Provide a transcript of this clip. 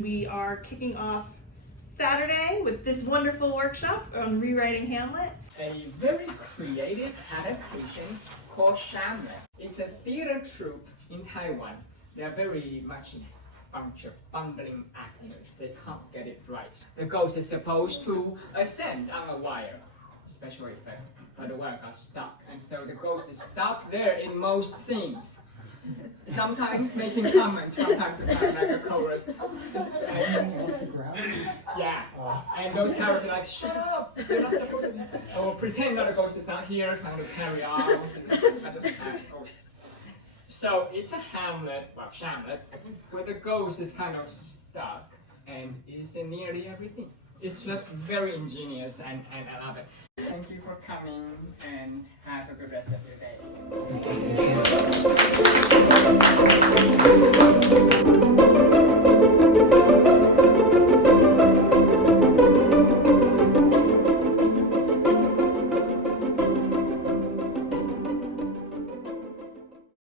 We are kicking off Saturday with this wonderful workshop on rewriting Hamlet. A very creative adaptation called Shamlet. It's a theater troupe in Taiwan. They are very much a bunch of bumbling actors. They can't get it right. The ghost is supposed to ascend on a wire, special effect, but the wire got stuck, and so the ghost is stuck there in most scenes. Sometimes making comments from time to time, like a chorus. Yeah, and those characters are like, shut up, you're not supposed to. Or pretend that the ghost is not here, trying to carry on. I just ghost. So it's a Hamlet, well, Shamlet, where the ghost is kind of stuck and is in nearly everything. It's just very ingenious, and I love it. Thank you for coming, and have a good rest of your day.